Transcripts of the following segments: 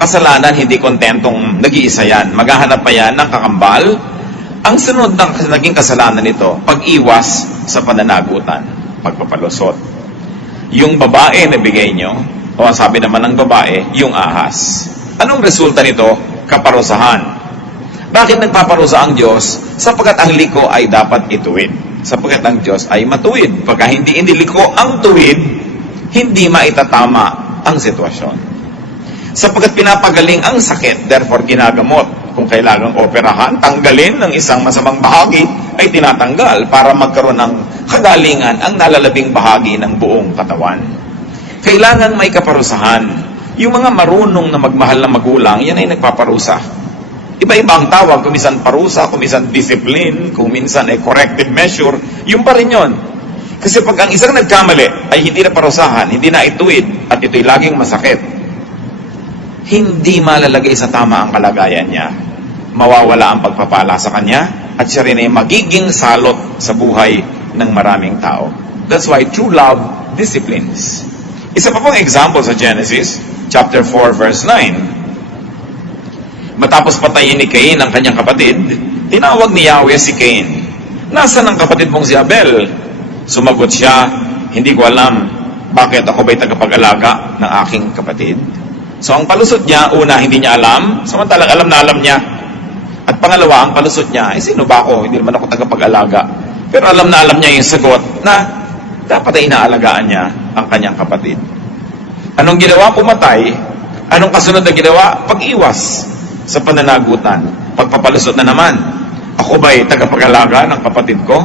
kasalanan, hindi kontentong nag-iisa yan. Maghahanap pa yan ng kakambal. Ang sunod ng naging kasalanan nito, pag-iwas sa pananagutan, pagpapalusot. Yung babae na bigay nyo, o ang sabi naman ng babae, yung ahas. Anong resulta nito? Kaparusahan. Bakit nagpaparusa ang Diyos? Sapagkat ang liko ay dapat ituwid. Sapagkat ang Diyos ay matuwid. Pagka hindi iniliko ang tuwid, hindi maitatama ang sitwasyon. Sapagkat pinapagaling ang sakit, therefore ginagamot. Kung kailangang operahan, tanggalin ng isang masamang bahagi, ay tinatanggal para magkaroon ng kagalingan ang nalalabing bahagi ng buong katawan. Kailangan may kaparusahan. Yung mga marunong na magmahal na magulang, yan ay nagpaparusa. Iba-iba ang tawag, kung minsan parusa, kung minsan discipline, kung minsan ay corrective measure, yung pa rin yun. Kasi pag ang isang nagkamali ay hindi na parusahan, hindi na ituwid, at ito'y laging masakit, hindi malalagay sa tama ang kalagayan niya. Mawawala ang pagpapala sa kanya, at siya rin ay magiging salot sa buhay ng maraming tao. That's why true love disciplines. Isa pa pong example sa Genesis, chapter 4, verse 9. Matapos patayin ni Cain ang kanyang kapatid, tinawag ni Yahweh si Cain. Nasaan ang kapatid mong si Abel? Sumagot siya, hindi ko alam, bakit ako ba'y tagapag-alaga ng aking kapatid? So ang palusot niya, una, hindi niya alam, samantalang alam na alam niya. At pangalawa, ang palusot niya, sino ba ako? Hindi naman ako tagapag-alaga. Pero alam na alam niya yung sagot na dapat ay inaalagaan niya ang kanyang kapatid. Anong ginawa? Pumatay. Anong kasunod na ginawa? Pag-iwas sa pananagutan. Pagpapalusot na naman. Ako ba'y tagapag-alaga ng kapatid ko?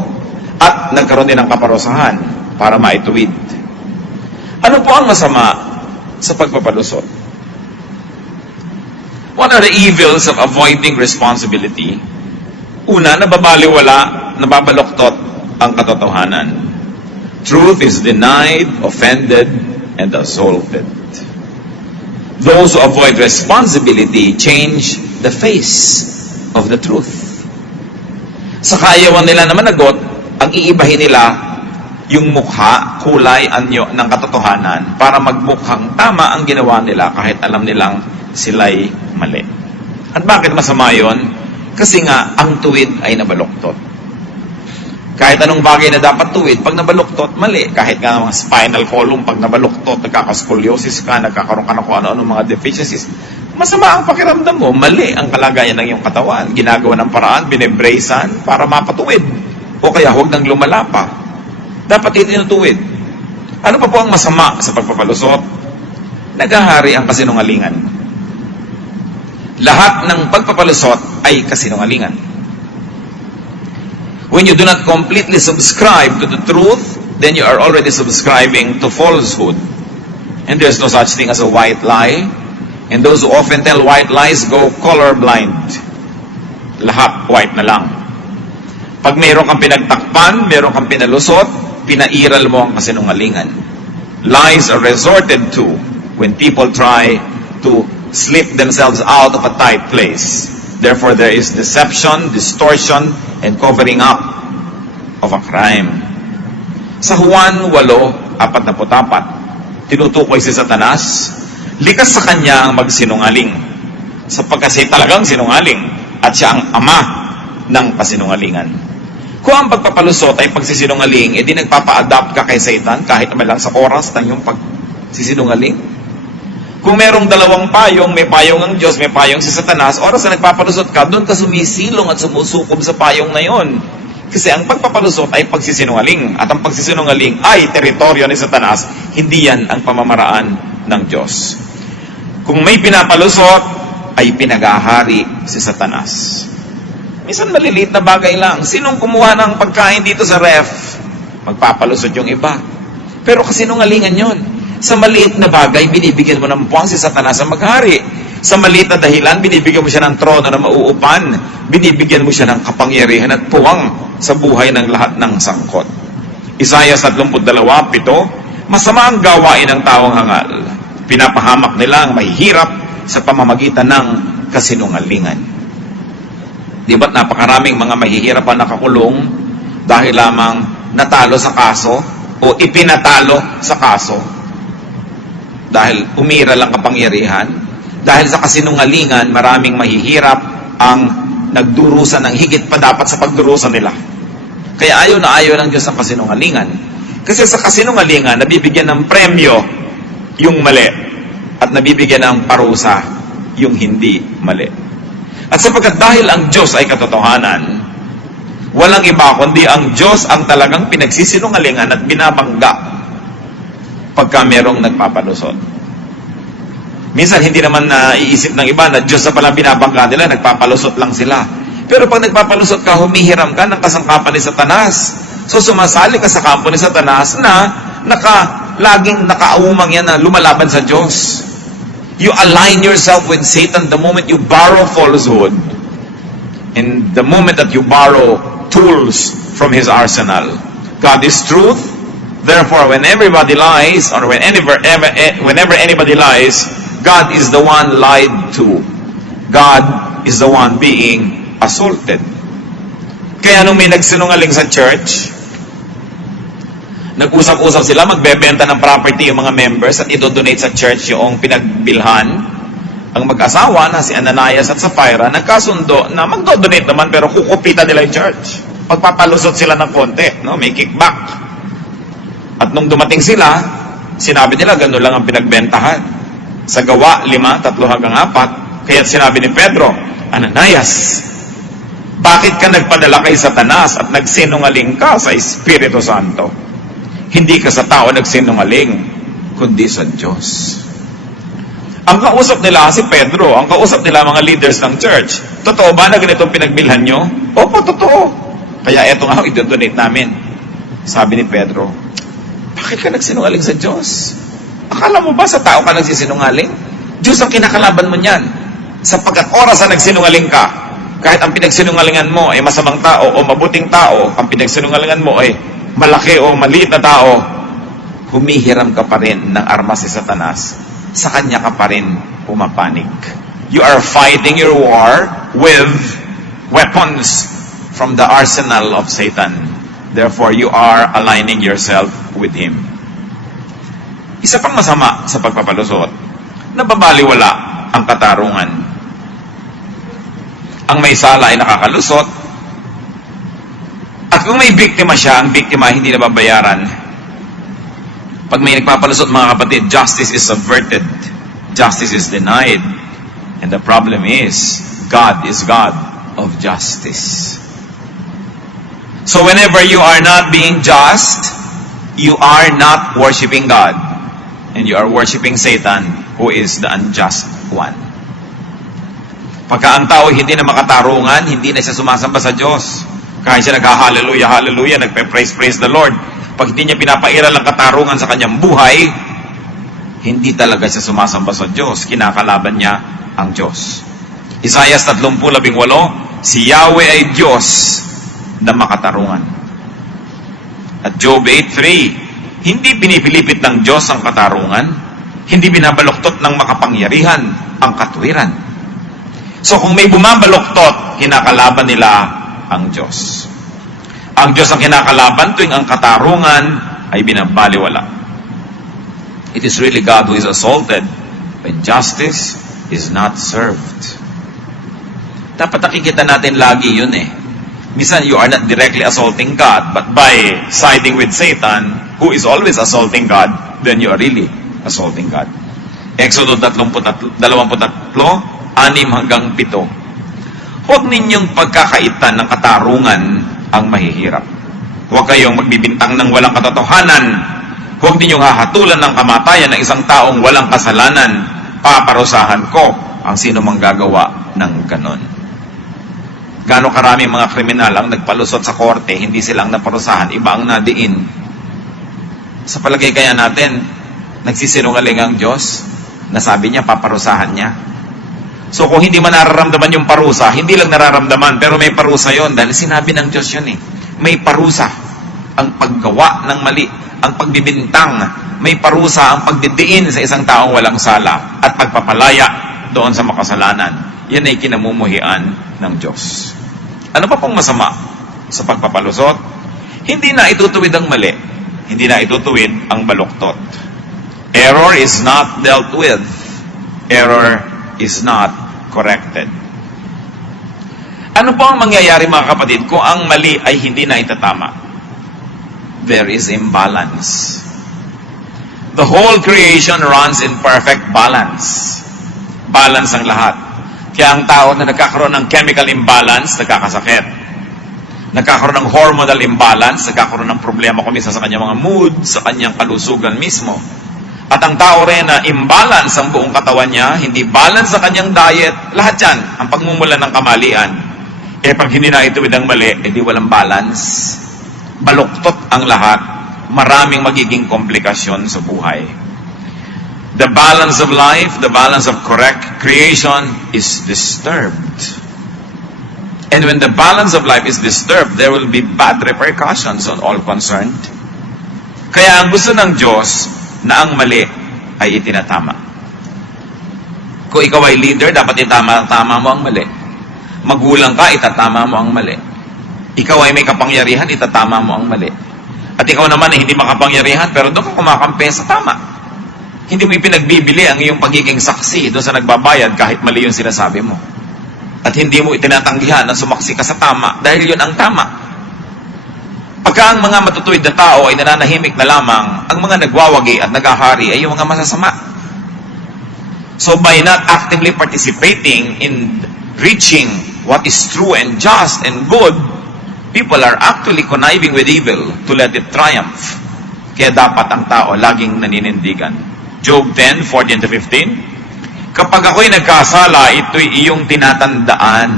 At nagkaroon din ng kaparusahan para maituwid. Ano po ang masama sa pagpapalusot? What are the evils of avoiding responsibility? Una, nababaliwala, nababaloktot ang katotohanan. Truth is denied, offended, and assaulted. Those who avoid responsibility change the face of the truth. Sa kaayawan nila na managot, ang iibahin nila yung mukha, kulay, anyo ng katotohanan para magmukhang tama ang ginawa nila kahit alam nilang sila'y mali. At bakit masama yun? Kasi nga, ang tuwid ay nabaluktot. Kahit anong bagay na dapat tuwid, pag nabaluktot, mali. Kahit nga mga spinal column, pag nabaluktot, nagkakascoliosis ka, nagkakaroon ka ng kung ano-ano mga deficiencies, masama ang pakiramdam mo, mali ang kalagayan ng iyong katawan. Ginagawa ng paraan, binebracean para mapatuwid. O kaya huwag nang lumala pa. Dapat itinutuwid. Ano pa po ang masama sa pagpapalusot? Naghahari ang kasinungalingan. Lahat ng pagpapalusot ay kasinungalingan. When you do not completely subscribe to the truth, then you are already subscribing to falsehood. And there's no such thing as a white lie. And those who often tell white lies go colorblind. Lahat white na lang. Pag mayroon kang pinagtakpan, mayroon kang pinalusot, pinairal mo ang kasinungalingan. Lies are resorted to when people try to slip themselves out of a tight place. Therefore, there is deception, distortion, and covering up of a crime. Sa Juan 8:44, tinutukoy si Satanas, likas sa kanya ang magsinungaling, sapagkat siya talagang sinungaling, at siya ang ama ng kasinungalingan. Kung ang pagpapalusot ay pagsisinungaling, edi nagpapa-adapt ka kay Satan kahit naman lang sa oras ng iyong pagsisinungaling. Kung merong dalawang payong, may payong ang Diyos, may payong si Satanas, oras na nagpapalusot ka, doon ka sumisilong at sumusukob sa payong na yon. Kasi ang pagpapalusot ay pagsisinungaling. At ang pagsisinungaling ay teritoryo ni Satanas. Hindi yan ang pamamaraan ng Diyos. Kung may pinapalusot, ay pinagahari si Satanas. Minsan maliliit na bagay lang. Sinong kumuha ng pagkain dito sa ref? Magpapalusot yung iba. Pero kasinungalingan yon. Sa maliit na bagay, binibigyan mo ng puwang si Satanas ang maghari. Sa maliit na dahilan, binibigyan mo siya ng trono na mauupan. Binibigyan mo siya ng kapangyarihan at puwang sa buhay ng lahat ng sangkot. Isaiah 32:7, masama ang gawain ng taong hangal. Pinapahamak nila ang mahihirap sa pamamagitan ng kasinungalingan. Di ba't napakaraming mga mahihirap ang nakakulong dahil lamang natalo sa kaso o ipinatalo sa kaso? Dahil umira lang kapangyarihan, Dahil sa kasinungalingan, maraming mahihirap ang nagdurusa ng higit pa dapat sa pagdurusa nila. Kaya ayaw na ayaw ng Diyos ang kasinungalingan. Kasi sa kasinungalingan, nabibigyan ng premyo yung mali at nabibigyan ng parusa yung hindi mali. At sapagkat dahil ang Diyos ay katotohanan, walang iba kundi ang Diyos ang talagang pinagsisinungalingan at binabangga pagka merong nagpapalusot. Minsan hindi naman naiisip ng iba na Diyos na pala binabangga nila, nagpapalusot lang sila. Pero pag nagpapalusot ka, humihiram ka ng kasangkapan ni Satanas. So sumasali ka sa kampo ni Satanas na laging nakaumang yan na lumalaban sa Diyos. You align yourself with Satan the moment you borrow falsehood. And the moment that you borrow tools from his arsenal. God is truth. Therefore, when everybody lies, or whenever anybody lies, God is the one lied to. God is the one being assaulted. Kaya nung may nagsinungaling sa church, nag-usap-usap sila, magbebenta ng property yung mga members at idodonate sa church yung pinagbilhan. Ang mag-asawa na si Ananias at Sapphira, nagkasundo na magdodonate naman pero kukupita nila yung church. Pagpapalusot sila ng konti, no? May kickback. At nung dumating sila, sinabi nila, gano'n lang ang pinagbentahan. Sa Gawa 5:3-4, kaya sinabi ni Pedro, Ananias, bakit ka nagpadala kay Satanas at nagsinungaling ka sa Espiritu Santo? Hindi ka sa tao nagsinungaling, kundi sa Diyos. Ang kausap nila si Pedro, ang kausap nila mga leaders ng church, totoo ba na ganitong pinagbilhan nyo? Opo, totoo. Kaya eto nga, idodonate namin. Sabi ni Pedro, bakit ka nagsinungaling sa Diyos? Akala mo ba sa tao ka nagsisinungaling? Diyos ang kinakalaban mo niyan. Sapagkat oras na nagsinungaling ka, kahit ang pinagsinungalingan mo ay masamang tao o mabuting tao, ang pinagsinungalingan mo ay malaki o maliit na tao, humihiram ka pa rin ng armas ni Satanas. Sa kanya ka pa rin pumapanig. You are fighting your war with weapons from the arsenal of Satan. Therefore, you are aligning yourself with him. Isa pang masama sa pagpapalusot, nababaliwala ang katarungan. Ang may sala ay nakakalusot, at kung may biktima siya, ang biktima hindi nababayaran. Pag may nagpapalusot, mga kapatid, justice is subverted. Justice is denied. And the problem is, God is God of justice. So whenever you are not being just, you are not worshiping God. And you are worshiping Satan, who is the unjust one. Pagka ang tao hindi na makatarungan, hindi na siya sumasamba sa Diyos. Kahit siya nag-hallelujah, hallelujah, nagpe-praise the Lord. Pag hindi niya pinapairal ang katarungan sa kanyang buhay, hindi talaga siya sumasamba sa Diyos. Kinakalaban niya ang Diyos. Isaiah 30:18, si Yahweh ay Diyos na makatarungan. At Job 8:3, hindi pinipilipit ng Diyos ang katarungan, hindi binabaluktot ng makapangyarihan ang katwiran. So kung may bumabaluktot, kinakalaban nila ang Diyos. Ang Diyos ang kinakalaban tuwing ang katarungan ay binabaliwala. It is really God who is assaulted when justice is not served. Dapat nakikita natin lagi yun eh. Minsan you are not directly assaulting God, but by siding with Satan, who is always assaulting God, then you are really assaulting God. Exodus 23:6-7. Huwag ninyong pagkakaitan ng katarungan ang mahihirap. Huwag kayong magbibintang ng walang katotohanan. Huwag ninyong hahatulan ng kamatayan ng isang taong walang kasalanan. Paparusahan ko ang sino mang gagawa ng ganon. Gaano karaming mga kriminal ang nagpalusot sa korte, hindi silang naparusahan, iba ang nadiin. Sa palagay kaya natin, nagsisinungaling ang Diyos, nasabi niya, paparusahan niya. So kung hindi man nararamdaman yung parusa, hindi lang nararamdaman, pero may parusa yon dahil sinabi ng Diyos yun eh. May parusa ang paggawa ng mali, ang pagbibintang, may parusa ang pagdidiin sa isang taong walang sala at pagpapalaya doon sa makasalanan. Yan ay kinamumuhian ng Diyos. Ano pa pong masama sa pagpapalusot? Hindi na itutuwid ang mali. Hindi na itutuwid ang baluktot. Error is not dealt with. Error is not corrected. Ano po ang mangyayari mga kapatid kung ang mali ay hindi na itatama? There is imbalance. The whole creation runs in perfect balance. Balance ang lahat. Kaya ang tao na nagkakaroon ng chemical imbalance, nagkakasakit. Nagkakaroon ng hormonal imbalance, nagkakaroon ng problema kumisa sa kanyang mga mood, sa kanyang kalusugan mismo. At ang tao rin na imbalance ang buong katawan niya, hindi balance sa kanyang diet, lahat yan, ang pagmumulan ng kamalian. Pag hindi na ituwid ang mali, edi walang balance. Baluktot ang lahat, maraming magiging komplikasyon sa buhay. The balance of life, the balance of correct creation is disturbed. And when the balance of life is disturbed, there will be bad repercussions on all concerned. Kaya ang gusto ng Diyos na ang mali ay itinatama. Kung ikaw ay leader, dapat itama mo ang mali. Magulang ka, itatama mo ang mali. Ikaw ay may kapangyarihan, itatama mo ang mali. At ikaw naman ay hindi makapangyarihan, pero doon ka kumakampi sa tama. Hindi mo ipinagbibili ang iyong pagiging saksi doon sa nagbabayad kahit mali yung sinasabi mo. At hindi mo itinatanggihan na sumaksi ka sa tama dahil yun ang tama. Pagka ang mga matutuwid na tao ay nananahimik na lamang, ang mga nagwawagi at nagahari ay yung mga masasama. So by not actively participating in reaching what is true and just and good, people are actually conniving with evil to let it triumph. Kaya dapat ang tao laging naninindigan. Job 10:14-15, kapag ako'y nagkasala, ito'y iyong tinatandaan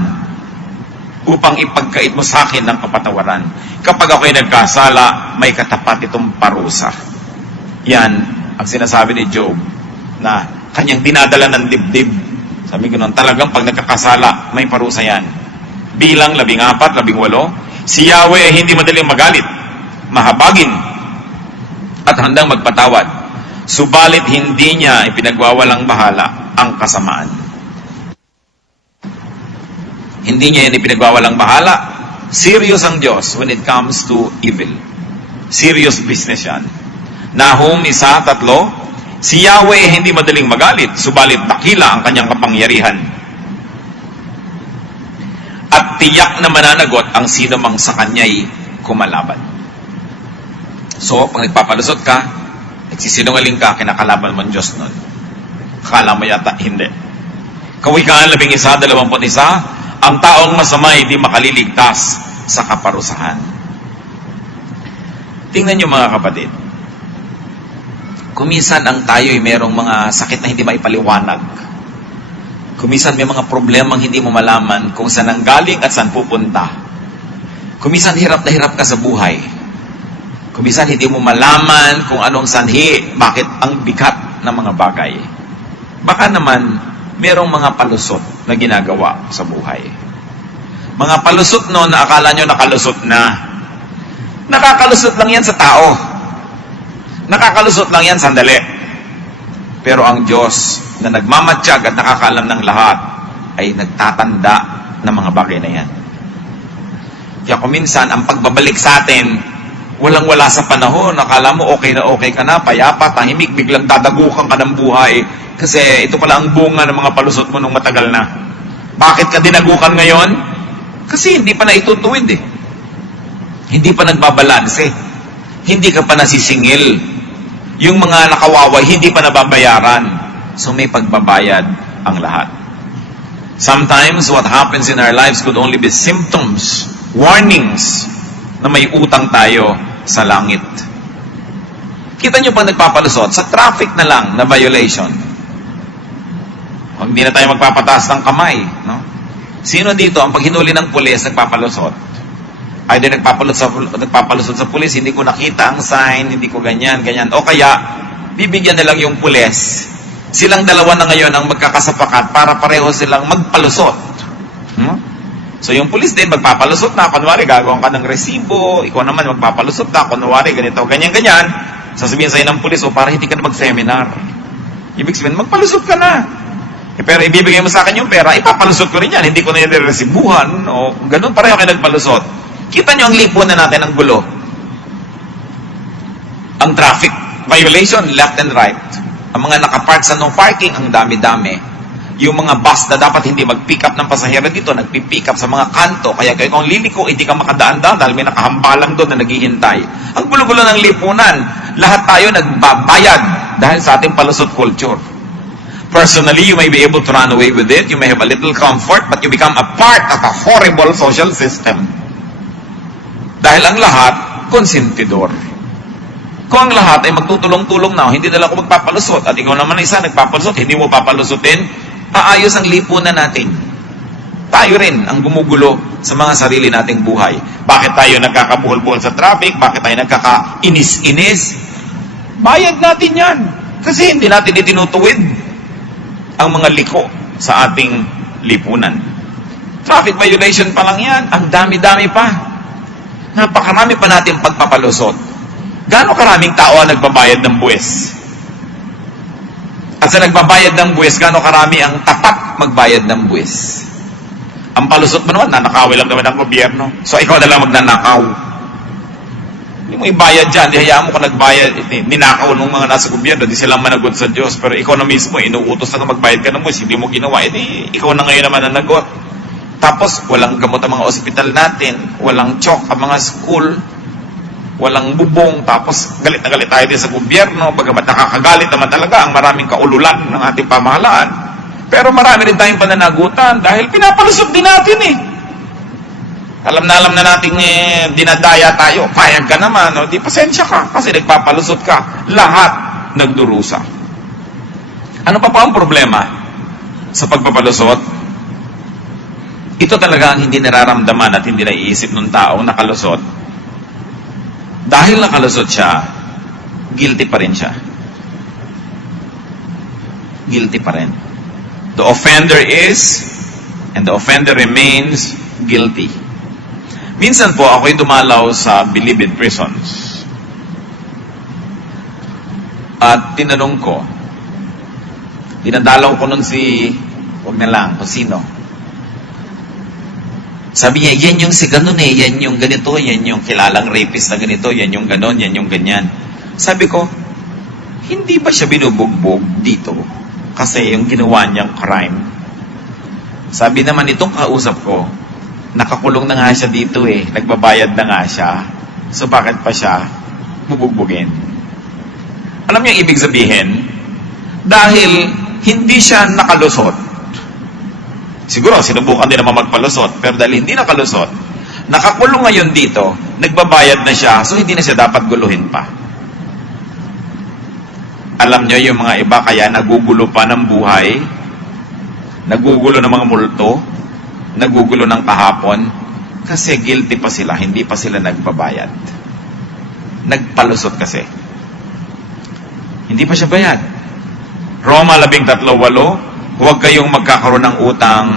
upang ipagkait mo sa akin ng kapatawaran. Kapag ako'y nagkasala, may katapat itong parusa. Yan ang sinasabi ni Job na kanyang dinadala ng dibdib. Sabi ko nun, talagang pag nagkakasala, may parusa yan. Bilang 14, 18, si Yahweh ay hindi madaling magalit, mahabagin, at handang magpatawad. Subalit hindi niya ipinagwawalang bahala ang kasamaan. Hindi niya yan ipinagwawalang bahala. Serious ang Diyos when it comes to evil. Serious business yan. Nahum 1:3, si Yahweh ay hindi madaling magalit, subalit dakila ang kanyang kapangyarihan. At tiyak na mananagot ang sino mang sa kanya'y kumalaban. So, pag nagpapalusot ka, nagsisinungaling ka, kinakalaban mo ang Diyos nun. Akala mo yata, hindi. Kawikaan 11:21, ang taong masama ay di makaliligtas sa kaparusahan. Tingnan niyo mga kapatid, kumisan ang tayo ay merong mga sakit na hindi maipaliwanag. Kumisan may mga problemang hindi mo malaman kung saan ang galing at saan pupunta. Kumisan hirap na hirap ka sa buhay. Kumisan hindi mo malaman kung anong sanhi, bakit ang bigat ng mga bagay. Baka naman, merong mga palusot na ginagawa sa buhay. Mga palusot no na akala nyo nakalusot na. Nakakalusot lang yan sa tao. Nakakalusot lang yan sandali. Pero ang Diyos na nagmamatsyag at nakakaalam ng lahat ay nagtatanda ng mga bagay na yan. Kaya kuminsan, ang pagbabalik sa atin, walang-wala sa panahon, akala mo okay na okay ka na, payapa, tahimik, biglang dadagukan ka ng buhay. Kasi ito pala ang bunga ng mga palusot mo nung matagal na. Bakit ka dinagukan ngayon? Kasi hindi pa na itutuwid eh. Hindi pa nagbabalanse. Hindi ka pa nasisingil. Yung mga nakawaway, hindi pa nababayaran. So may pagbabayad ang lahat. Sometimes what happens in our lives could only be symptoms, warnings, na may utang tayo sa langit. Kita nyo pag nagpapalusot, sa traffic na lang na violation. Hindi na tayo magpapataas ng kamay. No? Sino dito, ang paghinuli ng pulis, nagpapalusot? Ay, di nagpapalusot sa pulis, hindi ko nakita ang sign, hindi ko ganyan. O kaya, bibigyan na lang yung pulis. Silang dalawa na ngayon ang magkakasapakat para pareho silang magpalusot. So yung pulis din, magpapalusot na, kunwari, gagawin ka ng resibo, ikaw naman magpapalusot ka, kunwari, ganito, ganyan-ganyan. Sasabihin sa'yo ng pulis, para hindi ka na mag-seminar. Ibig sabihin, magpalusot ka na. Pero ibibigay mo sa akin yung pera, ipapalusot ko rin yan, hindi ko na yung resibuhan, o ganun, pareho kayo nagpalusot. Kita nyo ang lipunan natin ng gulo. Ang traffic violation, left and right. Ang mga nakapark sa no parking, ang dami-dami. Yung mga bus na dapat hindi mag-pick up ng pasahero dito, nagpi-pick up sa mga kanto. Kaya kung liliko, hindi ka makadaan-daan dahil may nakahambalang doon na naghihintay. Ang gulo-gulo ng lipunan. Lahat tayo nagbabayad dahil sa ating palusot culture. Personally, you may be able to run away with it. You may have a little comfort, but you become a part of a horrible social system. Dahil ang lahat, konsentidor. Kung ang lahat ay magtutulong-tulong na, hindi na lang ako magpapalusot, at ikaw naman isa nagpapalusot, hindi mo papalusutin, aayos ang lipunan natin. Tayo rin ang gumugulo sa mga sarili nating buhay. Bakit tayo nagkakabuhol-buhol sa traffic? Bakit tayo nagkakainis-inis? Bayad natin yan. Kasi hindi natin itinutuwid ang mga liko sa ating lipunan. Traffic violation pa lang yan. Ang dami-dami pa. Napakarami pa natin pagpapalusot. Gaano karaming tao ang nagbabayad ng buwis? At sa nagbabayad ng buwis, gaano karami ang tapat magbayad ng buwis? Ang palusot mo naman, nanakawin lang naman ng gobyerno. So, ikaw na lang magnanakaw. Hindi mo ibayad dyan, di hayaan mo ka nagbayad. Ninakaw ng mga nasa gobyerno, di sila managot sa Diyos. Pero ikaw na mismo, inuutos na magbayad ka ng buwis, hindi mo ginawa. Ikaw na ngayon naman ang nagot. Tapos, walang gamot ang mga ospital natin, walang chok ang mga school, walang bubong, tapos galit na galit tayo din sa gobyerno, bagamat nakakagalit naman talaga ang maraming kaululan ng ating pamahalaan. Pero marami rin tayong pananagutan dahil pinapalusot din natin eh. Alam na natin dinadaya tayo, payag ka naman, di pasensya ka kasi nagpapalusot ka. Lahat nagdurusa. Ano pa ang problema sa pagpapalusot? Ito talaga ang hindi nararamdaman at hindi naiisip ng taong nakalusot. Dahil nakalusot siya, guilty pa rin siya. Guilty pa rin. The offender is, and the offender remains guilty. Minsan po, ako'y dumalaw sa Bilibid prisons. At tinanong ko, dinadalaw ko nun huwag na lang, kung sino. Sabi niya, yan yung si ganun eh, yan yung ganito, yan yung kilalang rapist na ganito, yan yung ganon, yan yung ganyan. Sabi ko, hindi ba siya binubugbog dito? Kasi yung ginawa niyang crime. Sabi naman itong kausap ko, nakakulong na nga siya dito eh, nagbabayad na nga siya. So bakit pa siya bubugbugin? Alam niyo ibig sabihin? Dahil hindi siya nakalusot. Siguro, sinubukan din naman magpalusot, pero dahil hindi nakalusot, nakakulong ngayon dito, nagbabayad na siya, so hindi na siya dapat guluhin pa. Alam nyo, yung mga iba kaya nagugulo pa ng buhay, nagugulo ng mga multo, nagugulo ng kahapon, kasi guilty pa sila, hindi pa sila nagbabayad. Nagpalusot kasi. Hindi pa siya bayad. Roma 13:8, huwag kayong magkakaroon ng utang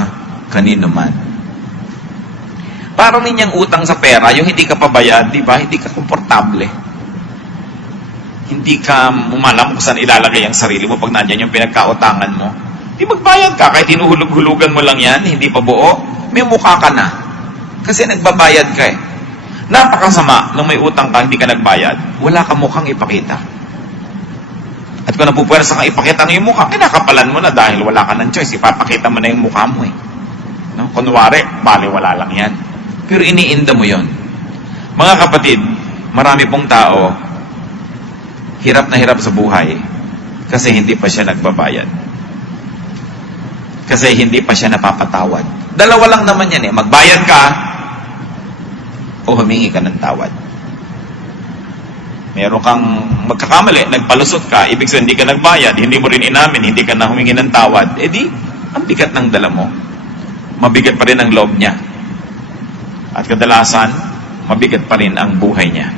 kanino man. Parang ninyang utang sa pera, yung hindi ka pabayad, di ba? Hindi ka komportable. Hindi ka umalam kung saan ilalagay ang sarili mo pag nandiyan yung pinagkautangan mo. Di magbayad ka, kahit hinuhulog-hulugan mo lang yan, hindi pa buo, may mukha ka na. Kasi nagbabayad ka eh. Napakasama nung may utang ka, hindi ka nagbayad, wala ka mukhang ipakita. At kung napupuwersa kang ipakita ng iyong mukha, kinakapalan mo na dahil wala ka ng choice. Ipapakita mo na yung mukha mo eh. No? Kunwari, baliwala lang yan. Pero iniinda mo yon. Mga kapatid, marami pong tao, hirap na hirap sa buhay kasi hindi pa siya nagbabayad. Kasi hindi pa siya napapatawad. Dalawa lang naman yan eh. Magbayad ka o humingi ka ng tawad. Meron kang magkakamali, nagpalusot ka, ibig sabihin hindi ka nagbayad, hindi mo rin inamin, hindi ka na humingi ng tawad, di, ang bigat ng dala mo. Mabigat pa rin ang loob niya. At kadalasan, mabigat pa rin ang buhay niya.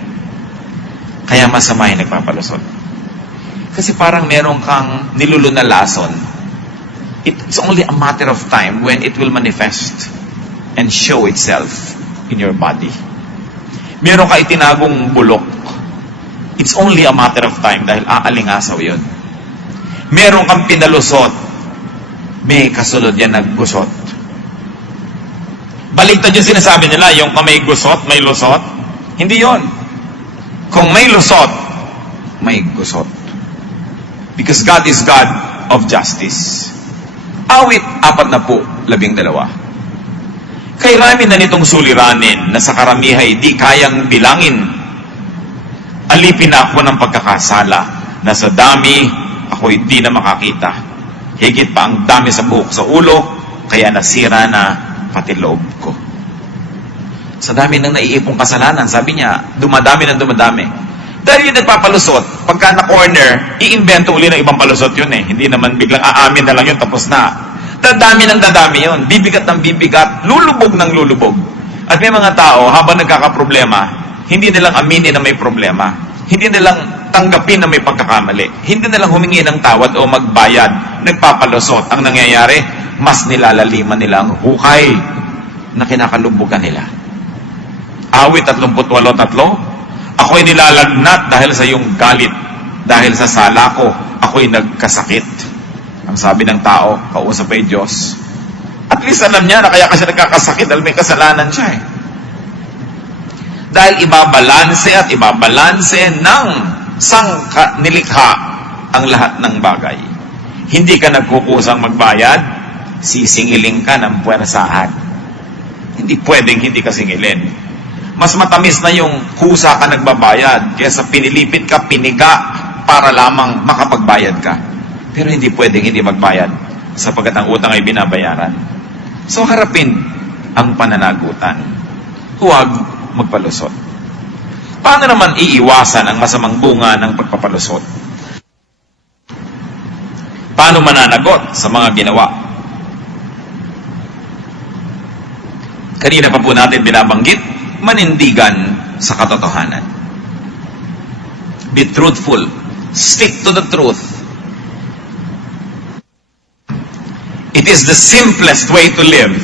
Kaya masama yung nagpapalusot. Kasi parang meron kang nilulunalason. It's only a matter of time when it will manifest and show itself in your body. Meron ka itinagong bulok. It's only a matter of time dahil aalingasaw yun. Meron kang pinalusot, may kasunod yan naggusot. Baliktad yung sinasabi nila, yung may gusot, may lusot. Hindi yon. Kung may lusot, may gusot. Because God is God of justice. Awit 40:12. Kay rami na nitong suliranin na sa karamihay di kayang bilangin. Alipin ako ng pagkakasala na sa dami ako'y di na makakita. Higit pa ang dami sa buhok sa ulo, kaya nasira na pati loob ko. Sa dami ng naiipong kasalanan, sabi niya, dumadami ng dumadami. Dahil yung nagpapalusot, pagka na-corner, iimbento uli ng ibang palusot yun eh. Hindi naman biglang aamin na lang yun, tapos na. Dadami ng dadami yun. Bibigat ng bibigat, lulubog ng lulubog. At may mga tao, habang nagkakaproblema, hindi nilang aminin na may problema. Hindi nilang tanggapin na may pagkakamali. Hindi nilang humingi ng tawad o magbayad. Nagpapalusot. Ang nangyayari, mas nilalaliman nila ang hukay na kinakalubugan nila. Awit 38:3. Ako'y nilalagnat dahil sa iyong galit. Dahil sa sala ko, ako'y nagkasakit. Ang sabi ng tao, kausap ay Diyos. At least alam niya na kaya kasi nagkakasakit dahil may kasalanan siya eh. Dahil ibabalanse at ibabalanse ng nilikha ang lahat ng bagay. Hindi ka nagkukusang magbayad, sisingiling ka ng puwersahan. Hindi pwedeng hindi ka singilin. Mas matamis na yung kusa ka nagbabayad kaysa pinilipit ka, piniga para lamang makapagbayad ka. Pero hindi pwedeng hindi magbayad sapagkat ang utang ay binabayaran. So harapin ang pananagutan. Huwag magpalusot. Paano naman iiwasan ang masamang bunga ng pagpapalusot? Paano mananagot sa mga ginawa? Kanina pa po natin binabanggit, manindigan sa katotohanan. Be truthful. Stick to the truth. It is the simplest way to live,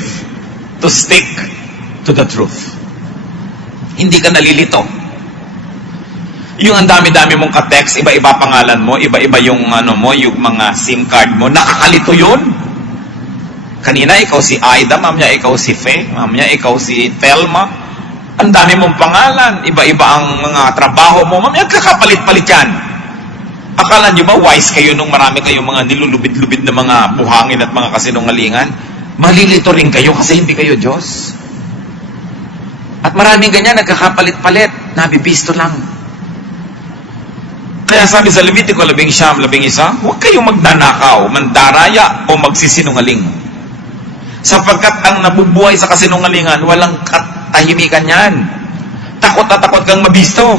to stick to the truth. Hindi ka nalilito. Yung ang dami-dami mong ka-text, iba-iba pangalan mo, iba-iba yung yung mga SIM card mo, nakakalito yun. Kanina ikaw si Aida, mamaya ikaw si Fe, mamaya ikaw si Telma. Ang dami mong pangalan, iba-iba ang mga trabaho mo, mamaya kakapalit-palit yan. Akala nyo ba wise kayo nung marami kayong mga nilulubid-lubid na mga buhangin at mga kasinungalingan? Malilito rin kayo kasi hindi kayo Diyos. At maraming ganyan, nagkakapalit-palit, nabibisto lang. Kaya sabi sa Levitico 11:11, huwag kayong magnanakaw, mandaraya o magsisinungaling. Sapagkat ang nabubuhay sa kasinungalingan, walang katahimikan yan. Takot na takot kang mabisto.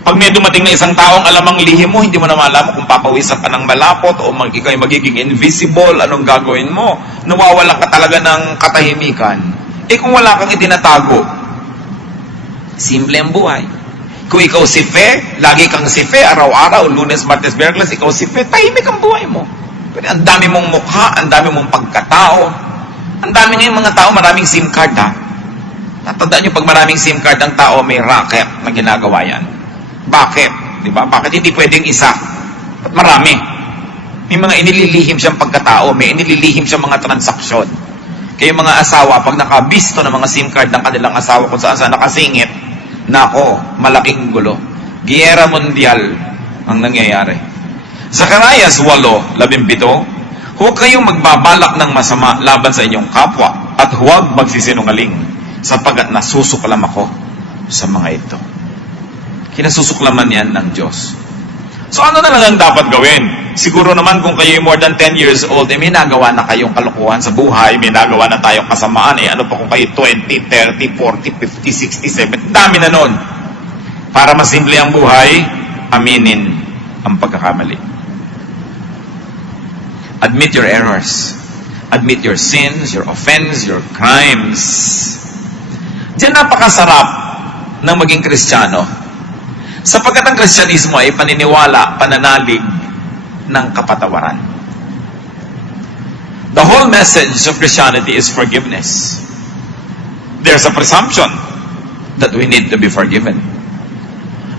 Pag may dumating na isang taong alam ang lihim mo, hindi mo na malaman kung papawisan ka ng malapot o ikaw ay magiging invisible, anong gagawin mo? Nawawalan ka talaga ng katahimikan. Eh kung wala kang itinatago, simple ang buhay. Kung ikaw si Fe, lagi kang si Fe, araw-araw, Lunes, Martes, Miyerkules, ikaw si Fe, tahimik ang buhay mo. Pero ang dami mong mukha, ang dami mong pagkatao, ang dami ngayong mga tao, maraming SIM card ha. Tatandaan nyo, pag maraming SIM card ang tao, may racket na ginagawa yan. Bakit? Diba? Bakit hindi pwedeng isa? At marami. May mga inililihim siyang pagkatao, may inililihim siyang mga transaksyon. Kaya mga asawa, pag nakabisto ng mga SIM card ng kanilang asawa kung saan nakasingit, nako, malaking gulo. Giyera mundial ang nangyayari. Zacarias 8:17, huwag kayong magbabalak ng masama laban sa inyong kapwa at huwag magsisinungaling sapagkat nasusuklam ako sa mga ito. Kinasusuklaman yan ng Diyos. So ano na lang ang dapat gawin? Siguro naman kung kayo more than 10 years old, may nagawa na kayong kalokohan sa buhay, may nagawa na tayong kasamaan, ano pa kung kayo 20, 30, 40, 50, 60, 70, dami na nun. Para masimple ang buhay, aminin ang pagkakamali. Admit your errors. Admit your sins, your offense, your crimes. Diyan napakasarap ng maging Kristiyano. Sapagkat ang Kristyanismo ay paniniwala, pananalig ng kapatawaran. The whole message of Christianity is forgiveness. There's a presumption that we need to be forgiven.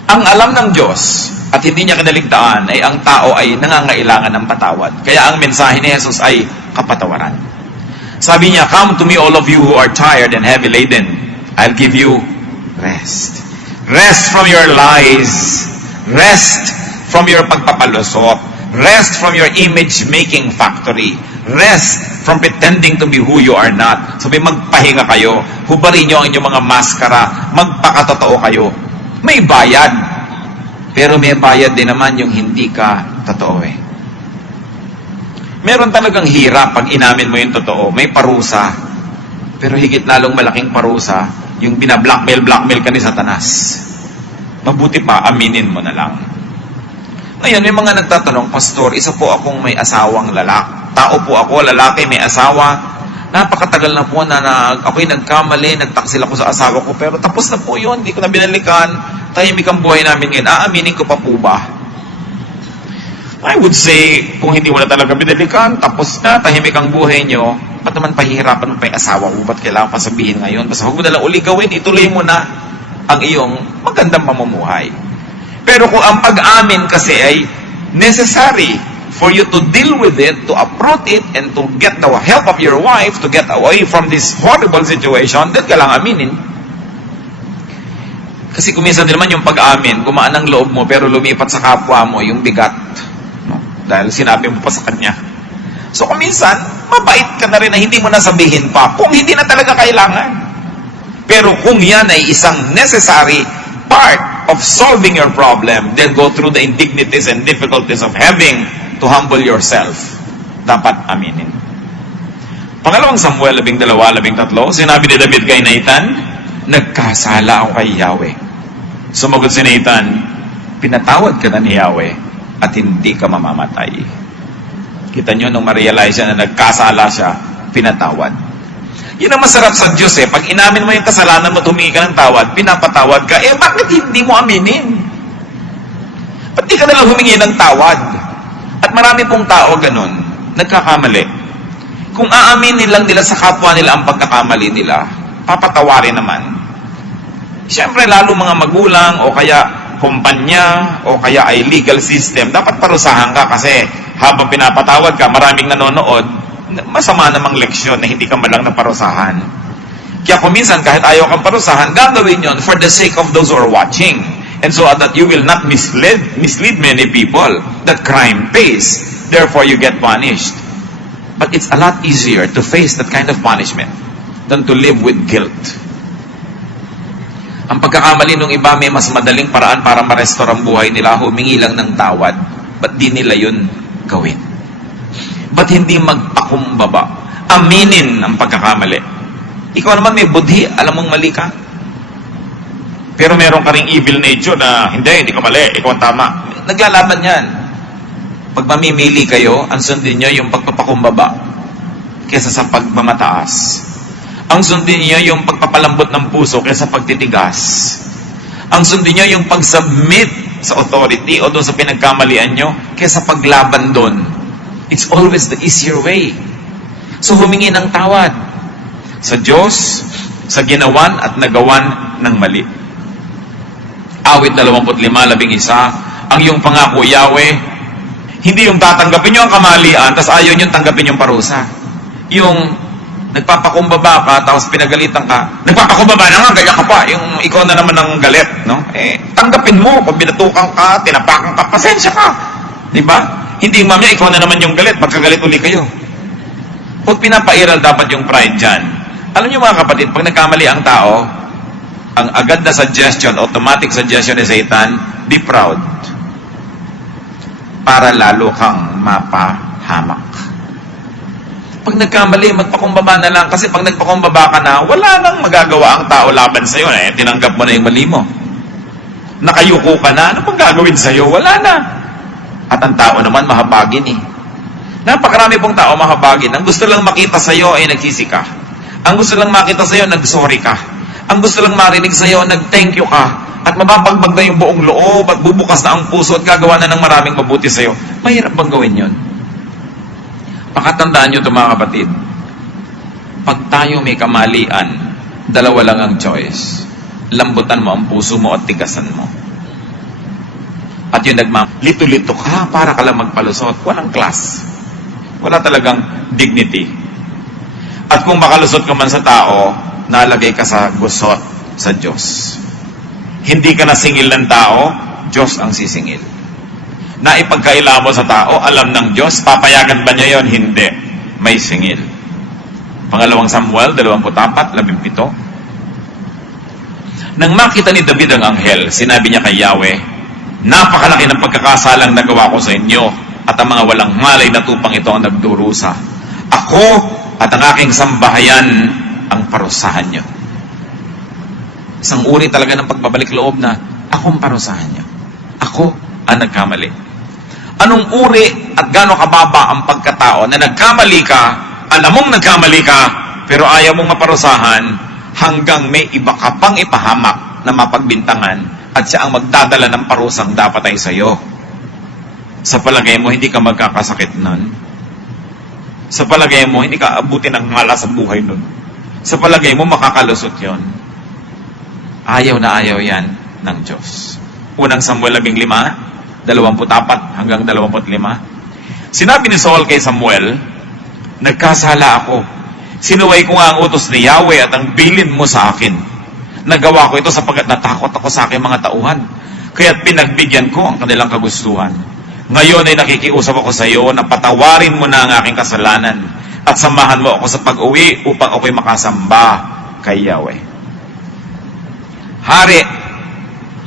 Ang alam ng Diyos at hindi niya kinaligtaan ay ang tao ay nangangailangan ng patawad. Kaya ang mensahe ni Jesus ay kapatawaran. Sabi niya, "Come to me all of you who are tired and heavy laden. I'll give you rest." Rest from your lies. Rest from your pagpapalusot. Rest from your image-making factory. Rest from pretending to be who you are not. Sabi, magpahinga kayo. Hubarin nyo ang inyong mga maskara. Magpakatotoo kayo. May bayad. Pero may bayad din naman yung hindi ka totoo eh. Meron talagang hirap pag inamin mo yung totoo. May parusa. Pero higit lalong malaking parusa, yung binablockmail ka ni Satanas. Mabuti pa, aminin mo na lang. Ngayon, may mga nagtatanong, Pastor, isa po akong may asawang lalaki. Tao po ako, lalaki, may asawa. Napakatagal na po na ako'y nagkamali, nagtaksil ako sa asawa ko, pero tapos na po yun, hindi ko na binalikan. Tahimik ang buhay namin ngayon. Aaminin ko pa po ba? I would say, kung hindi mo na talaga binalikan, tapos na, tahimik ang buhay nyo, ba't naman pahihirapan mo pa yung asawa mo? Ba't kailangan pa sabihin ngayon? Basta huwag mo nalang uli gawin, ituloy mo na ang iyong magandang pamumuhay. Pero kung ang pag-amin kasi ay necessary for you to deal with it, to uproot it, and to get the help of your wife to get away from this horrible situation, then kailangan aminin. Kasi kuminsan din naman yung pag-amin, gumaan ang loob mo, pero lumipat sa kapwa mo yung bigat. No? Dahil sinabi mo pa sa kanya. So kuminsan, mabait ka na rin na hindi mo nasabihin pa kung hindi na talaga kailangan. Pero kung yan ay isang necessary part of solving your problem, then go through the indignities and difficulties of having to humble yourself. Dapat aminin. Pangalawang Samuel 12:13, sinabi ni David kay Nathan, nagkasala ako kay Yahweh. Sumagot si Nathan, pinatawad ka na ni Yahweh at hindi ka mamamatay. Kita nyo, nung ma-realize siya na nagkasala siya, pinatawad. Yun ang masarap sa Diyos eh. Pag inamin mo yung kasalanan mo, humingi ka ng tawad, pinapatawad ka, eh bakit hindi mo aminin? Ba't di ka nalang humingi ng tawad? At marami pong tao ganun, nagkakamali. Kung aaminin lang nila sa kapwa nila ang pagkakamali nila, papatawarin naman. Siyempre, lalo mga magulang o kaya kumpanya o kaya ay legal system, dapat parusahan ka kasi habang pinapatawad ka, maraming nanonood, masama namang leksyon na hindi ka malang naparusahan. Kaya kung minsan, kahit ayaw kang parusahan, gagawin yon for the sake of those who are watching. And so that you will not mislead many people that crime pays. Therefore, you get punished. But it's a lot easier to face that kind of punishment than to live with guilt. Ang pagkakamali ng iba, may mas madaling paraan para ma-restore ang buhay nila, humingi lang ng tawad. Ba't di nila yun gawin? Ba't hindi magpakumbaba? Aminin ang pagkakamali. Ikaw naman may budhi, alam mong mali ka. Pero meron ka ring evil nature na, hindi ka mali, ikaw ang tama. Naglalaban yan. Pag mamimili kayo, ang sundin nyo yung pagpapakumbaba kesa sa pagmamataas. Ang sundin niyo yung pagpapalambot ng puso kaysa pagtitigas. Ang sundin niyo yung pag-submit sa authority o doon sa pinagkamalian nyo kaysa paglaban doon. It's always the easier way. So humingi ng tawad sa Diyos, sa ginawan at nagawan ng mali. Awit 25:11, ang iyong pangako, Yahweh, hindi yung tatanggapin nyo ang kamalian, tapos ayaw nyo tanggapin yung parusa. Yung nagpapakumbaba ka, tapos pinagalitan ka, nagpapakumbaba na nga, ganyan ka pa, yung ikaw na naman ang galit, no? Tanggapin mo, pag binatukan ka, tinapakan ka, pasensya ka. Diba? Hindi mamaya, ikaw na naman yung galit, magkagalit uli kayo. Huwag pinapairal dapat yung pride dyan. Alam niyo mga kapatid, pag nagkamali ang tao, ang agad na suggestion, automatic suggestion ni Satan, be proud. Para lalo kang mapahamak. Pag nagkamali, magpakumbaba na lang. Kasi pag nagpakumbaba ka na, wala nang magagawa ang tao laban sa'yo. Tinanggap mo na yung mali mo. Nakayuko ka na, ano pang gagawin sa'yo? Wala na. At ang tao naman, mahabagin eh. Napakarami pong tao mahabagin. Ang gusto lang makita sa'yo ay nagsisi ka. Ang gusto lang makita sa'yo, nag-sorry ka. Ang gusto lang marinig sa'yo, nag-thank you ka. At mababagbag na yung buong loob at bubukas na ang puso at gagawa na ng maraming mabuti sa'yo. Mahirap bang gawin yun? Pakatandaan nyo ito mga kapatid. Pag tayo may kamalian, dalawa lang ang choice. Lambutan mo ang puso mo at tigasan mo. At yung lito-lito ka para ka lang magpalusot. Walang class. Wala talagang dignity. At kung makalusot ka man sa tao, nalagay ka sa gusot sa Diyos. Hindi ka na singil ng tao, Diyos ang sisingil. na ipagkaila mo sa tao, alam ng Diyos, papayagan ba niya yon? Hindi. May singil. Pangalawang Samuel 24:17. Nang makita ni David ang anghel, sinabi niya kay Yahweh, napakalaki ng pagkakasalang nagawa ko sa inyo, at ang mga walang malay na tupang ito ang nagdurusa. Ako at ang aking sambahayan ang parusahan niyo. Isang uri talaga ng pagbabalik loob na ako ang parusahan niyo. Ako ang nagkamali. Anong uri at gaano kababa ang pagkatao na nagkamali ka, alam mong nagkamali ka, pero ayaw mong maparusahan hanggang may iba ka pang ipahamak na mapagbintangan at siya ang magdadala ng parusang dapat ay sa'yo. Sa palagay mo, hindi ka magkakasakit nun. Sa palagay mo, hindi ka abutin ng ngala sa buhay nun. Sa palagay mo, makakalusot yon. Ayaw na ayaw yan ng Diyos. Unang Samuel 15, 24 hanggang 25. Sinabi ni Saul kay Samuel, nagkasala ako. Sinuway ko nga ang utos ni Yahweh at ang bilin mo sa akin. Nagawa ko ito sapagkat natakot ako sa aking mga tauhan. Kaya't pinagbigyan ko ang kanilang kagustuhan. Ngayon ay nakikiusap ako sa iyo na patawarin mo na ang aking kasalanan at samahan mo ako sa pag-uwi upang ako'y makasamba kay Yahweh. Hari,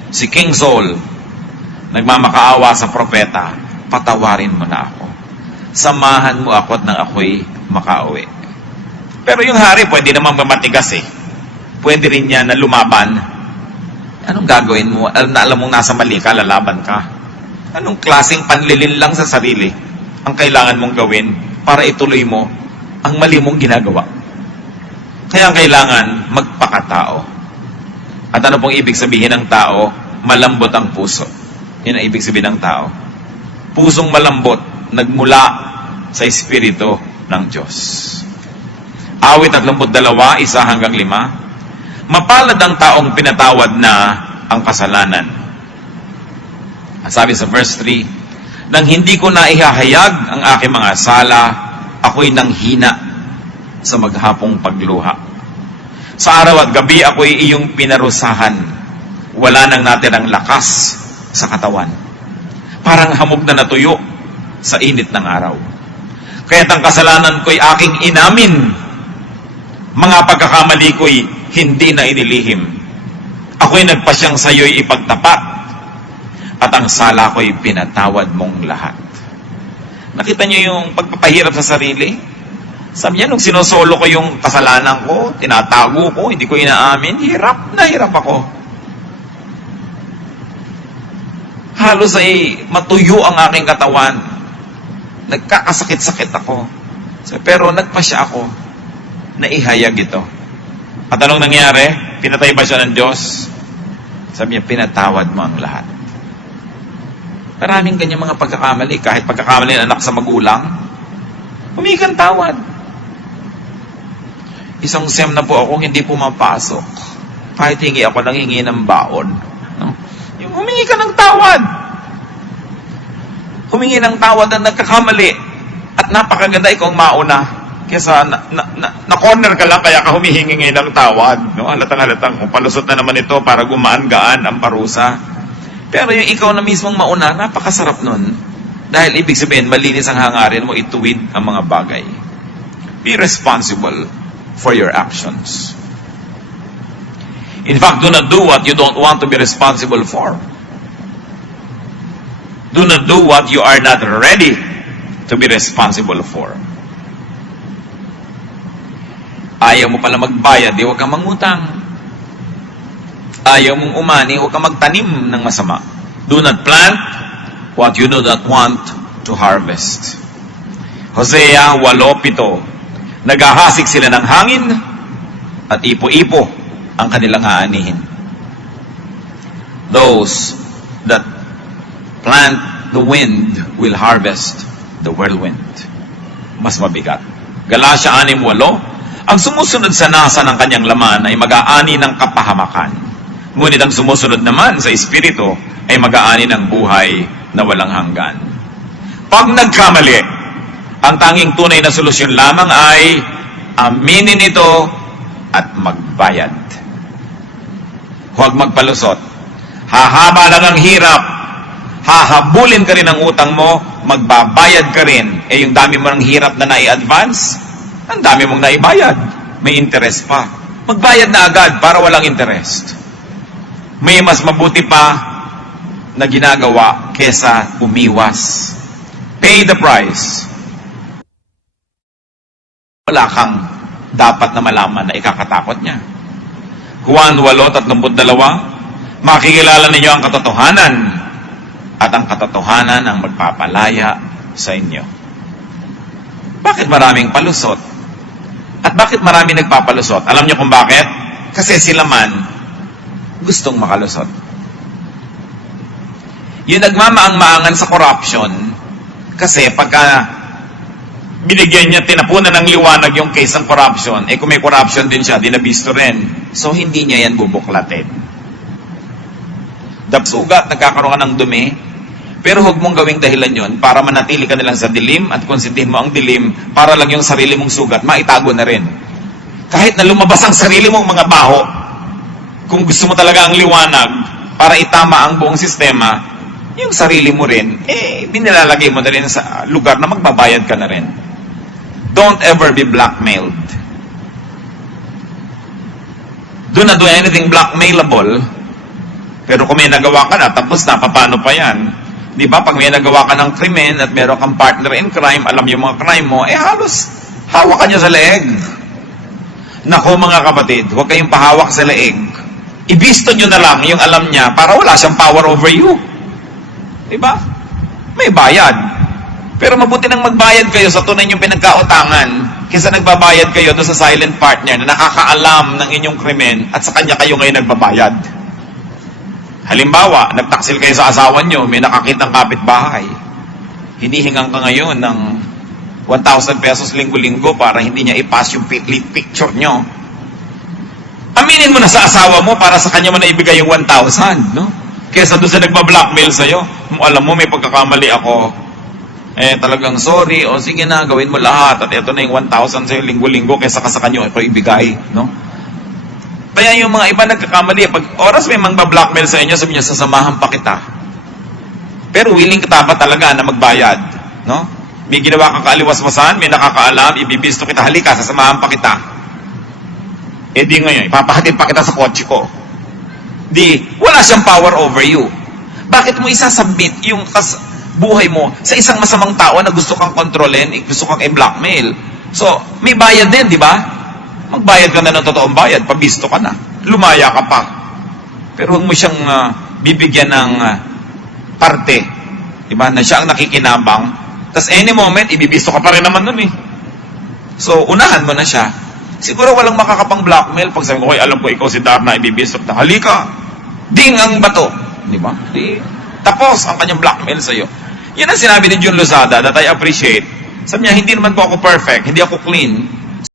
si King Saul, nagmamakaawa sa propeta, patawarin mo na ako. Samahan mo ako at nang ako'y makauwi. Pero yung hari, pwede naman mamatigas eh. Pwede rin niya na lumaban. Anong gagawin mo? Alam mong nasa mali ka, lalaban ka. Anong klaseng panlilin lang sa sarili ang kailangan mong gawin para ituloy mo ang mali mong ginagawa? Kaya kailangan magpakatao. At ano pong ibig sabihin ng tao? Malambot ang puso. Yan ang ibig sabihin ng tao. Pusong malambot, nagmula sa Espiritu ng Diyos. Awit 32, 1 hanggang 5. Mapalad ang taong pinatawad na ang kasalanan. Sabi sa verse 3, nang hindi ko na ihahayag ang aking mga sala, ako'y nanghina sa maghapong pagluha. Sa araw at gabi ako'y iyong pinarusahan. Wala nang natirang lakas sa katawan. Parang hamog na natuyo sa init ng araw. Kaya't ang kasalanan ko'y aking inamin. Mga pagkakamali ko'y hindi na inilihim. Ako'y nagpasyang sa iyo'y ipagtapat. At ang sala ko'y pinatawad mong lahat. Nakita niyo yung pagpapahirap sa sarili? Sabi niya, nung sinosolo ko yung kasalanan ko, tinatago ko, hindi ko inaamin, hirap na hirap ako. Halos ay matuyo ang aking katawan. Nagkakasakit-sakit ako. Pero nagpasya ako na ihayag ito. At anong nangyari? Pinatay ba siya ng Diyos? Sabi niya, pinatawad mo ang lahat. Maraming ganyan mga pagkakamali. Kahit pagkakamali ng anak sa magulang, humingi kang tawad. Isang sem na po akong hindi pumapasok. Kahit hingi ako nang hingi ng baon. No? Yung humingi ka ng tawad. Humingi ng tawad na nagkakamali. At napakaganda ikaw ang mauna. Kesa na-corner ka lang kaya ka humihingi ng tawad. No? Halatang-halatang kung palusot na naman ito para gumaan-gaan ang parusa. Pero yung ikaw na mismong mauna, napakasarap nun. Dahil ibig sabihin, malinis ang hangarin mo, ituwid ang mga bagay. Be responsible for your actions. In fact, do not do what you don't want to be responsible for. Do not do what you are not ready to be responsible for. Ayaw mo pala magbayad, di huwag kang mangutang. Ayaw mong umani, huwag kang magtanim ng masama. Do not plant what you do not want to harvest. Hosea 8:7. Naghahasik sila ng hangin at ipo-ipo ang kanilang aanihin. Those that plant the wind will harvest the whirlwind. Mas mabigat. Galatia 6:8. Ang sumusunod sa nasa ng kanyang laman ay mag-aani ng kapahamakan. Ngunit ang sumusunod naman sa Espiritu ay mag-aani ng buhay na walang hanggan. Pag nagkamali, ang tanging tunay na solusyon lamang ay aminin ito at magbayad. Huwag magpalusot. Hahaba lang ang hirap. hahabulin ka rin ang utang mo, magbabayad ka rin. Eh yung dami mo ng hirap na nai-advance, ang dami mong naibayad. May interest pa. Magbayad na agad para walang interest. May mas mabuti pa na ginagawa kesa umiwas. Pay the price. Wala kang dapat na malaman na ikakatakot niya. Juan 8:32, makikilala ninyo ang katotohanan at ang katotohanan ang magpapalaya sa inyo. Bakit maraming palusot? At bakit marami nagpapalusot? Alam niyo kung bakit? Kasi sila man gustong makalusot. Yung nagmamaang-maangan sa corruption, kasi pagka binigyan niya, tinapunan ng liwanag yung case ng corruption, eh kung may corruption din siya, dinabisto rin. So hindi niya yan bubuklatin. Dapsugat, nagkakaroon ka ng dumi, pero huwag mong gawing dahilan yon para manatili ka nilang sa dilim at konsintihin mo ang dilim para lang yung sarili mong sugat, maitago na rin. Kahit na lumabas ang sarili mong mga baho, kung gusto mo talaga ang liwanag para itama ang buong sistema, yung sarili mo rin, binilalagay mo na rin sa lugar na magbabayad ka na rin. Don't ever be blackmailed. Do not do anything blackmailable. Pero kung may nagawa ka na, tapos na, paano pa yan? Di ba? Pag may nagawa ka ng krimen at meron kang partner in crime, alam yung mga crime mo, halos hawak ka niya sa leeg. Nako mga kapatid, huwag kayong pahawak sa leeg. Ibisto nyo na lang yung alam niya para wala siyang power over you. Di ba? May bayad. Pero mabuti nang magbayad kayo sa tunay yung pinagkautangan kaysa nagbabayad kayo doon sa silent partner na nakakaalam ng inyong krimen at sa kanya kayo ngayon nagbabayad. Halimbawa, nagtaksil kayo sa asawa nyo, may nakakitang kapitbahay. Hinihingan ka ngayon ng 1,000 pesos linggo-linggo para hindi niya i-pass yung picture nyo. Aminin mo na sa asawa mo para sa kanya mo na ibigay yung 1,000, no? Kesa doon sa nagba-blackmail sa'yo, alam mo may pagkakamali ako, talagang sorry, o sige na, gawin mo lahat, at ito na yung 1,000 sa'yo linggo-linggo, kesa ka sa kanya ito ibigay, no? Kaya yung mga iba nagkakamali, pag oras may magba-blackmail sa inyo, sabi niya, sasamahan pa kita. Pero willing ka ba talaga na magbayad, no? May ginawa kang kaaliwas-wasan, may nakakaalam, ibibisto kita, halika, sasamahan pa kita. Di ngayon, ipapahatid pa kita sa kotse ko. Wala siyang power over you. Bakit mo isasubmit yung buhay mo sa isang masamang tao na gusto kang kontrolin, gusto kang i-blackmail? So, may bayad din, di ba? Magbayad ka na ng totoong bayad, pabisto ka na. Lumaya ka pa. Pero huwag mo siyang bibigyan ng parte. Di ba? Na siya ang nakikinabang. Tapos any moment, ibibisto ka pa rin naman nun eh. So, unahan mo na siya. Siguro walang makakapang blackmail. Pag sabi ko, alam ko ikaw si Darna, ibibisto ka. Halika! Ding ang bato. Di ba? Tapos ang kanyang blackmail sa'yo. Yan ang sinabi ni Jun Lozada that I appreciate. Sabi niya, hindi naman po ako perfect, hindi ako clean.